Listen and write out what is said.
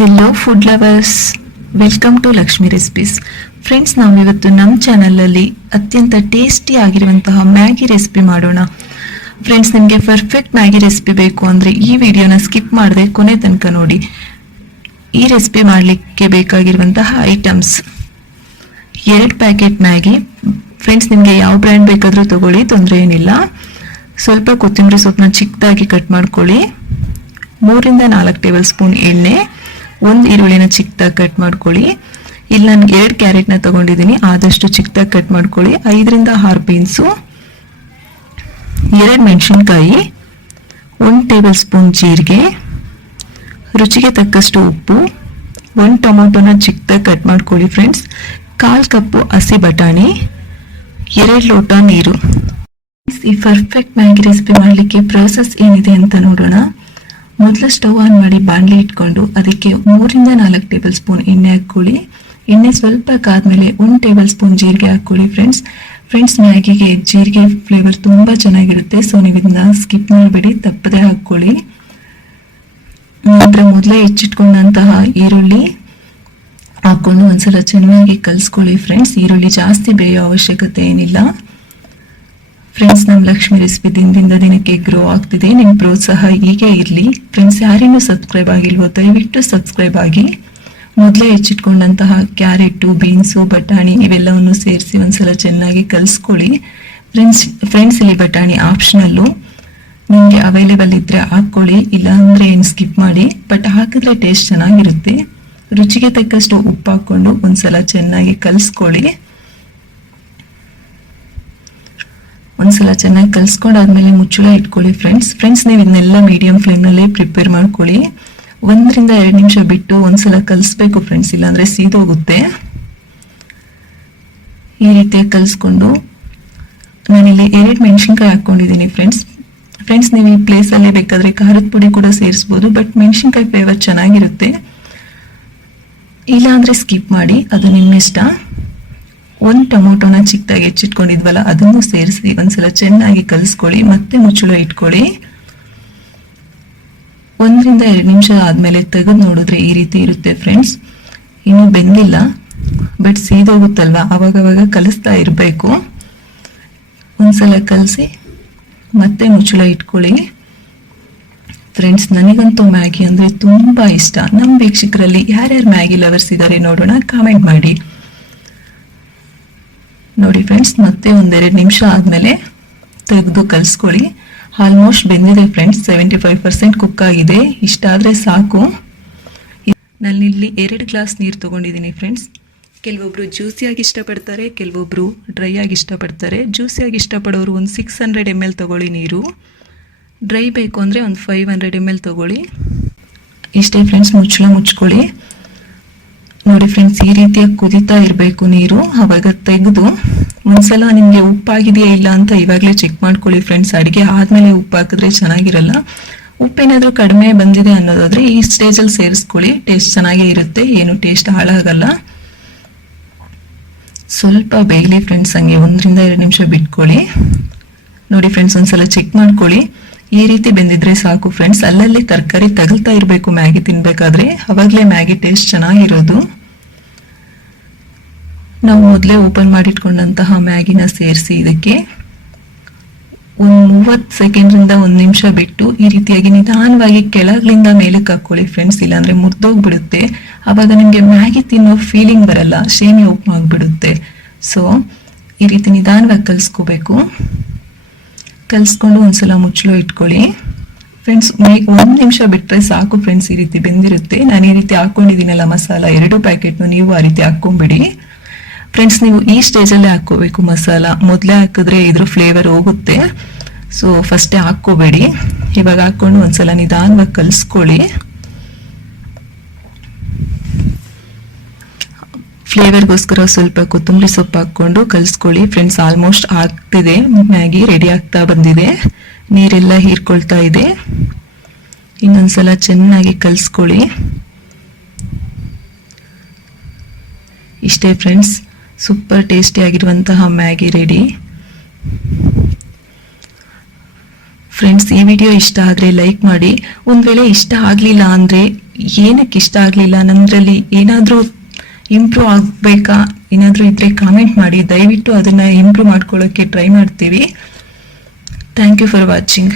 Hello food lovers, welcome to Lakshmi recipes. Friends, ನಾವಿವತ್ತು ನಮ್ಮ ಚಾನಲಲ್ಲಿ ಅತ್ಯಂತ ಟೇಸ್ಟಿ ಆಗಿರುವಂತಹ ಮ್ಯಾಗಿ ರೆಸಿಪಿ ಮಾಡೋಣ. ಫ್ರೆಂಡ್ಸ್, ನಿಮಗೆ ಪರ್ಫೆಕ್ಟ್ ಮ್ಯಾಗಿ ರೆಸಿಪಿ ಬೇಕು ಅಂದರೆ ಈ ವಿಡಿಯೋನ ಸ್ಕಿಪ್ ಮಾಡದೆ ಕೊನೆ ತನಕ ನೋಡಿ. ಈ ರೆಸಿಪಿ ಮಾಡಲಿಕ್ಕೆ ಬೇಕಾಗಿರುವಂತಹ ಐಟಮ್ಸ್: 2 ಪ್ಯಾಕೆಟ್ ಮ್ಯಾಗಿ. ಫ್ರೆಂಡ್ಸ್, ನಿಮಗೆ ಯಾವ ಬ್ರ್ಯಾಂಡ್ ಬೇಕಾದರೂ ತಗೊಳ್ಳಿ, ತೊಂದರೆ ಏನಿಲ್ಲ. ಸ್ವಲ್ಪ ಕೊತ್ತಂಬರಿ ಸೊಪ್ಪನ್ನ ಚಿಕ್ಕದಾಗಿ ಕಟ್ ಮಾಡ್ಕೊಳ್ಳಿ. 3 ರಿಂದ 4 ಟೇಬಲ್ ಸ್ಪೂನ್ ಎಣ್ಣೆ. 1 ಈರುಳ್ಳಿನ ಚಿಕ್ಕದಾಗಿ ಕಟ್ ಮಾಡ್ಕೊಳ್ಳಿ. ಇಲ್ಲಿ ನಾನು 2 ಕ್ಯಾರೆಟ್ನ ತಗೊಂಡಿದ್ದೀನಿ, ಆದಷ್ಟು ಚಿಕ್ಕದಾಗಿ ಕಟ್ ಮಾಡ್ಕೊಳ್ಳಿ. 5 ರಿಂದ 6 ಬೀನ್ಸು, 2 ಮೆಣಸಿನ್ಕಾಯಿ, 1 ಟೇಬಲ್ ಸ್ಪೂನ್ ಜೀರಿಗೆ, ರುಚಿಗೆ ತಕ್ಕಷ್ಟು ಉಪ್ಪು, 1 ಟೊಮೊಟೊನ ಚಿಕ್ಕದಾಗಿ ಕಟ್ ಮಾಡ್ಕೊಳ್ಳಿ. ಫ್ರೆಂಡ್ಸ್, 1/4 ಕಪ್ಪು ಹಸಿ ಬಟಾಣಿ, 2 ಲೋಟ ನೀರು. ಈ ಪರ್ಫೆಕ್ಟ್ ಮ್ಯಾಗಿ ರೆಸಿಪಿ ಮಾಡಲಿಕ್ಕೆ ಪ್ರಾಸೆಸ್ ಏನಿದೆ ಅಂತ ನೋಡೋಣ. ಮೊದಲು ಸ್ಟವ್ ಆನ್ ಮಾಡಿ ಬಾಣಲಿ ಇಟ್ಕೊಂಡು ಅದಕ್ಕೆ 3 ರಿಂದ 4 ಟೇಬಲ್ ಸ್ಪೂನ್ ಎಣ್ಣೆ ಹಾಕ್ಕೊಳ್ಳಿ. ಎಣ್ಣೆ ಸ್ವಲ್ಪ ಕಾದ್ಮೇಲೆ 1 ಟೇಬಲ್ ಸ್ಪೂನ್ ಜೀರಿಗೆ ಹಾಕ್ಕೊಳ್ಳಿ. ಫ್ರೆಂಡ್ಸ್, ಮ್ಯಾಗಿಗೆ ಜೀರಿಗೆ ಫ್ಲೇವರ್ ತುಂಬ ಚೆನ್ನಾಗಿರುತ್ತೆ, ಸೊ ನೀವು ಇದನ್ನ ಸ್ಕಿಪ್ ಮಾಡಬೇಡಿ, ತಪ್ಪದೆ ಹಾಕ್ಕೊಳ್ಳಿ. ನಂತರ ಮೊದಲೇ ಹೆಚ್ಚಿಟ್ಕೊಂಡಂತಹ ಈರುಳ್ಳಿ ಹಾಕ್ಕೊಂಡು ಒಂದ್ಸಲ ಚೆನ್ನಾಗಿ ಕಲಿಸ್ಕೊಳ್ಳಿ. ಫ್ರೆಂಡ್ಸ್, ಈರುಳ್ಳಿ ಜಾಸ್ತಿ ಬೇಯೋ ಅವಶ್ಯಕತೆ ಏನಿಲ್ಲ. ಫ್ರೆಂಡ್ಸ್, ನಮ್ಮ ಲಕ್ಷ್ಮಿ ರೆಸಿಪಿ ದಿನದಿಂದ ದಿನಕ್ಕೆ ಗ್ರೋ ಆಗ್ತಿದೆ. ನಿಮ್ಮ ಪ್ರೋತ್ಸಾಹ ಹೀಗೆ ಇರಲಿ. ಫ್ರೆಂಡ್ಸ್, ಯಾರೇನೂ ಸಬ್ಸ್ಕ್ರೈಬ್ ಆಗಿಲ್ವೋ ದಯವಿಟ್ಟು ಸಬ್ಸ್ಕ್ರೈಬ್ ಆಗಿ. ಮೊದಲೇ ಹೆಚ್ಚಿಟ್ಕೊಂಡಂತಹ ಕ್ಯಾರೆಟು, ಬೀನ್ಸು, ಬಟಾಣಿ ಇವೆಲ್ಲವನ್ನು ಸೇರಿಸಿ ಒಂದ್ಸಲ ಚೆನ್ನಾಗಿ ಕಲಿಸ್ಕೊಳ್ಳಿ. ಫ್ರೆಂಡ್ಸ್, ಇಲ್ಲಿ ಬಟಾಣಿ ಆಪ್ಷನಲ್ಲು, ನಿಮಗೆ ಅವೈಲೇಬಲ್ ಇದ್ರೆ ಹಾಕ್ಕೊಳ್ಳಿ, ಇಲ್ಲ ಅಂದರೆ ಏನು ಸ್ಕಿಪ್ ಮಾಡಿ. ಬಟ್ ಹಾಕಿದ್ರೆ ಟೇಸ್ಟ್ ಚೆನ್ನಾಗಿರುತ್ತೆ. ರುಚಿಗೆ ತಕ್ಕಷ್ಟು ಉಪ್ಪು ಹಾಕ್ಕೊಂಡು ಒಂದ್ಸಲ ಚೆನ್ನಾಗಿ ಕಲಿಸ್ಕೊಳ್ಳಿ. ಒಂದ್ಸಲ ಚೆನ್ನಾಗಿ ಕಲಿಸ್ಕೊಂಡಾದ್ಮೇಲೆ ಮುಚ್ಚಳ ಇಟ್ಕೊಳ್ಳಿ. ಫ್ರೆಂಡ್ಸ್, ನೀವು ಇದನ್ನೆಲ್ಲ ಮೀಡಿಯಂ ಫ್ಲೇಮ್ನಲ್ಲೇ ಪ್ರಿಪೇರ್ ಮಾಡ್ಕೊಳ್ಳಿ. 1 ರಿಂದ 2 ನಿಮಿಷ ಬಿಟ್ಟು ಒಂದ್ಸಲ ಕಲಿಸ್ಬೇಕು ಫ್ರೆಂಡ್ಸ್, ಇಲ್ಲಾಂದ್ರೆ ಸೀದೋಗುತ್ತೆ. ಈ ರೀತಿಯಾಗಿ ಕಲಿಸ್ಕೊಂಡು ನಾನಿಲ್ಲಿ 2 ಮೆಣಸಿನ್ಕಾಯಿ ಹಾಕೊಂಡಿದ್ದೀನಿ. ಫ್ರೆಂಡ್ಸ್, ನೀವು ಈ ಪ್ಲೇಸಲ್ಲಿ ಬೇಕಾದ್ರೆ ಖಾರದ ಪುಡಿ ಕೂಡ ಸೇರಿಸ್ಬೋದು, ಬಟ್ ಮೆಣಸಿನ್ಕಾಯಿ ಫ್ಲೇವರ್ ಚೆನ್ನಾಗಿರುತ್ತೆ. ಇಲ್ಲ ಅಂದ್ರೆ ಸ್ಕಿಪ್ ಮಾಡಿ, ಅದು ನಿಮ್ಮ ಇಷ್ಟ. 1 ಟೊಮೊಟೊನ ಚಿಕ್ಕದಾಗಿ ಹೆಚ್ಚಿಟ್ಕೊಂಡಿದ್ವಲ್ಲ ಅದನ್ನು ಸೇರಿಸಿ ಒಂದ್ಸಲ ಚೆನ್ನಾಗಿ ಕಲಿಸ್ಕೊಳ್ಳಿ. ಮತ್ತೆ ಮುಚ್ಚಳ ಇಟ್ಕೊಳ್ಳಿ. 1 ರಿಂದ 2 ನಿಮಿಷ ಆದ್ಮೇಲೆ ತೆಗೆದು ನೋಡಿದ್ರೆ ಈ ರೀತಿ ಇರುತ್ತೆ. ಫ್ರೆಂಡ್ಸ್, ಇನ್ನೂ ಬೆಂದಿಲ್ಲ, ಬಟ್ ಸೀದೋಗುತ್ತಲ್ವಾ, ಅವಾಗವಾಗ ಕಲಿಸ್ತಾ ಇರಬೇಕು. ಒಂದ್ಸಲ ಕಲಸಿ ಮತ್ತೆ ಮುಚ್ಚಳ ಇಟ್ಕೊಳ್ಳಿ. ಫ್ರೆಂಡ್ಸ್, ನನಗಂತೂ ಮ್ಯಾಗಿ ಅಂದ್ರೆ ತುಂಬಾ ಇಷ್ಟ. ನಮ್ಮ ವೀಕ್ಷಕರಲ್ಲಿ ಯಾರ್ಯಾರು ಮ್ಯಾಗಿ ಲವರ್ಸ್ ಇದ್ದಾರೆ ನೋಡೋಣ, ಕಾಮೆಂಟ್ ಮಾಡಿ. ನೋಡಿ ಫ್ರೆಂಡ್ಸ್, ಮತ್ತೆ 1-2 ನಿಮಿಷ ಆದ್ಮೇಲೆ ತೆಗೆದು ಕಲಿಸ್ಕೊಳ್ಳಿ. ಆಲ್ಮೋಸ್ಟ್ ಬೆಂದಿದೆ ಫ್ರೆಂಡ್ಸ್, 75% ಕುಕ್ ಆಗಿದೆ. ಇಷ್ಟಾದ್ರೆ ಸಾಕು. ನಾನಿಲ್ಲಿ 2 ಗ್ಲಾಸ್ ನೀರು ತಗೊಂಡಿದ್ದೀನಿ. ಫ್ರೆಂಡ್ಸ್, ಕೆಲವೊಬ್ರು ಜ್ಯೂಸಿಯಾಗಿ ಇಷ್ಟಪಡ್ತಾರೆ, ಕೆಲವೊಬ್ರು ಡ್ರೈ ಆಗಿ ಇಷ್ಟಪಡ್ತಾರೆ. ಜ್ಯೂಸಿಯಾಗಿ ಇಷ್ಟಪಡೋರು ಒಂದು 600 ml ತಗೊಳ್ಳಿ ನೀರು. ಡ್ರೈ ಬೇಕು ಅಂದರೆ ಒಂದು 500 ml ತಗೊಳ್ಳಿ. ಇಷ್ಟೇ ಫ್ರೆಂಡ್ಸ್, ಮುಚ್ಚಳ ಮುಚ್ಕೊಳ್ಳಿ. ನೋಡಿ ಫ್ರೆಂಡ್ಸ್, ಈ ರೀತಿಯಾಗಿ ಕುದಿತಾ ಇರಬೇಕು ನೀರು. ಅವಾಗ ತೆಗೆದು ಒಂದ್ಸಲ ನಿಮಗೆ ಉಪ್ಪಾಗಿದೆಯಾ ಇಲ್ಲ ಅಂತ ಇವಾಗಲೇ ಚೆಕ್ ಮಾಡ್ಕೊಳ್ಳಿ. ಫ್ರೆಂಡ್ಸ್, ಅಡುಗೆ ಆದಮೇಲೆ ಉಪ್ಪು ಹಾಕಿದ್ರೆ ಚೆನ್ನಾಗಿರಲ್ಲ. ಉಪ್ಪೇನಾದರೂ ಕಡಿಮೆ ಬಂದಿದೆ ಅನ್ನೋದಾದ್ರೆ ಈ ಸ್ಟೇಜಲ್ಲಿ ಸೇರಿಸ್ಕೊಳ್ಳಿ, ಟೇಸ್ಟ್ ಚೆನ್ನಾಗೇ ಇರುತ್ತೆ, ಏನು ಟೇಸ್ಟ್ ಹಾಳಾಗಲ್ಲ. ಸ್ವಲ್ಪ ಬೇಯಲಿ ಫ್ರೆಂಡ್ಸ್, ಹಂಗೆ 1 ರಿಂದ 2 ನಿಮಿಷ ಬಿಟ್ಕೊಳ್ಳಿ. ನೋಡಿ ಫ್ರೆಂಡ್ಸ್, ಒಂದ್ಸಲ ಚೆಕ್ ಮಾಡ್ಕೊಳ್ಳಿ. ಈ ರೀತಿ ಬೆಂದಿದ್ರೆ ಸಾಕು ಫ್ರೆಂಡ್ಸ್. ಅಲ್ಲಲ್ಲಿ ತರಕಾರಿ ತಗಲ್ತಾ ಇರಬೇಕು ಮ್ಯಾಗಿ ತಿನ್ಬೇಕಾದ್ರೆ, ಅವಾಗಲೇ ಮ್ಯಾಗಿ ಟೇಸ್ಟ್ ಚೆನ್ನಾಗಿರೋದು. ನಾವು ಮೊದಲೇ ಓಪನ್ ಮಾಡಿಟ್ಕೊಂಡಂತಹ ಮ್ಯಾಗಿನ ಸೇರಿಸಿ ಇದಕ್ಕೆ ಒಂದು 30 ಸೆಕೆಂಡ್ರಿಂದ 1 ನಿಮಿಷ ಬಿಟ್ಟು ಈ ರೀತಿಯಾಗಿ ನಿಧಾನವಾಗಿ ಕೆಳಗಿಂದ ಮೇಲಕ್ಕೆ ಹಾಕೊಳ್ಳಿ ಫ್ರೆಂಡ್ಸ್, ಇಲ್ಲಾಂದ್ರೆ ಮುರಿದೋಗ್ಬಿಡುತ್ತೆ. ಅವಾಗ ನಿಮಗೆ ಮ್ಯಾಗಿ ತಿನ್ನೋ ಫೀಲಿಂಗ್ ಬರಲ್ಲ, ಶೇಮಿ ಉಪ್ಪು ಆಗಿಬಿಡುತ್ತೆ. ಸೊ ಈ ರೀತಿ ನಿಧಾನವಾಗಿ ಕಲಿಸ್ಕೋಬೇಕು. ಕಲಿಸ್ಕೊಂಡು ಒಂದ್ಸಲ ಮುಚ್ಚಳು ಇಟ್ಕೊಳ್ಳಿ. ಫ್ರೆಂಡ್ಸ್, 1 ನಿಮಿಷ ಬಿಟ್ಟರೆ ಸಾಕು ಫ್ರೆಂಡ್ಸ್, ಈ ರೀತಿ ಬೆಂದಿರುತ್ತೆ. ನಾನು ಈ ರೀತಿ ಹಾಕೊಂಡಿದ್ದೀನಲ್ಲ ಮಸಾಲ 2 ಪ್ಯಾಕೆಟ್ನು, ನೀವು ಆ ರೀತಿ ಹಾಕೊಂಬಿಡಿ. ಫ್ರೆಂಡ್ಸ್, ನೀವು ಈ ಸ್ಟೇಜಲ್ಲೇ ಹಾಕೋಬೇಕು ಮಸಾಲ. ಮೊದಲೇ ಹಾಕಿದ್ರೆ ಇದ್ರ ಫ್ಲೇವರ್ ಹೋಗುತ್ತೆ, ಸೊ ಫಸ್ಟೇ ಹಾಕ್ಕೋಬೇಡಿ. ಇವಾಗ ಹಾಕೊಂಡು ಒಂದ್ಸಲ ನಿಧಾನವಾಗಿ ಕಲಿಸ್ಕೊಳ್ಳಿ. ಫ್ಲೇವರ್ಗೋಸ್ಕರ ಸ್ವಲ್ಪ ಕೊತ್ತಂಬರಿ ಸೊಪ್ಪು ಹಾಕ್ಕೊಂಡು ಕಲಿಸ್ಕೊಳ್ಳಿ. ಫ್ರೆಂಡ್ಸ್, ಆಲ್ಮೋಸ್ಟ್ ಆಗ್ತಿದೆ, ಮ್ಯಾಗಿ ರೆಡಿ ಆಗ್ತಾ ಬಂದಿದೆ, ನೀರೆಲ್ಲ ಹೀರ್ಕೊಳ್ತಾ ಇದೆ. ಇನ್ನೊಂದ್ಸಲ ಚೆನ್ನಾಗಿ ಕಲಿಸ್ಕೊಳ್ಳಿ. ಇಷ್ಟೇ ಫ್ರೆಂಡ್ಸ್, ಸೂಪರ್ ಟೇಸ್ಟಿ ಆಗಿರುವಂತಹ ಮ್ಯಾಗಿ ರೆಡಿ. ಫ್ರೆಂಡ್ಸ್, ಈ ವಿಡಿಯೋ ಇಷ್ಟ ಆದರೆ ಲೈಕ್ ಮಾಡಿ. ಒಂದು ವೇಳೆ ಇಷ್ಟ ಆಗಲಿಲ್ಲ ಅಂದರೆ ಏನಕ್ಕೆ ಇಷ್ಟ ಆಗಲಿಲ್ಲ, ನಮ್ಮದ್ರಲ್ಲಿ ಏನಾದರೂ ಇಂಪ್ರೂವ್ ಆಗಬೇಕಾ ಏನಾದರೂ ಇದ್ದರೆ ಕಾಮೆಂಟ್ ಮಾಡಿ. ದಯವಿಟ್ಟು ಅದನ್ನು ಇಂಪ್ರೂವ್ ಮಾಡ್ಕೊಳ್ಳೋಕ್ಕೆ ಟ್ರೈ ಮಾಡ್ತೀವಿ. Thank you for watching.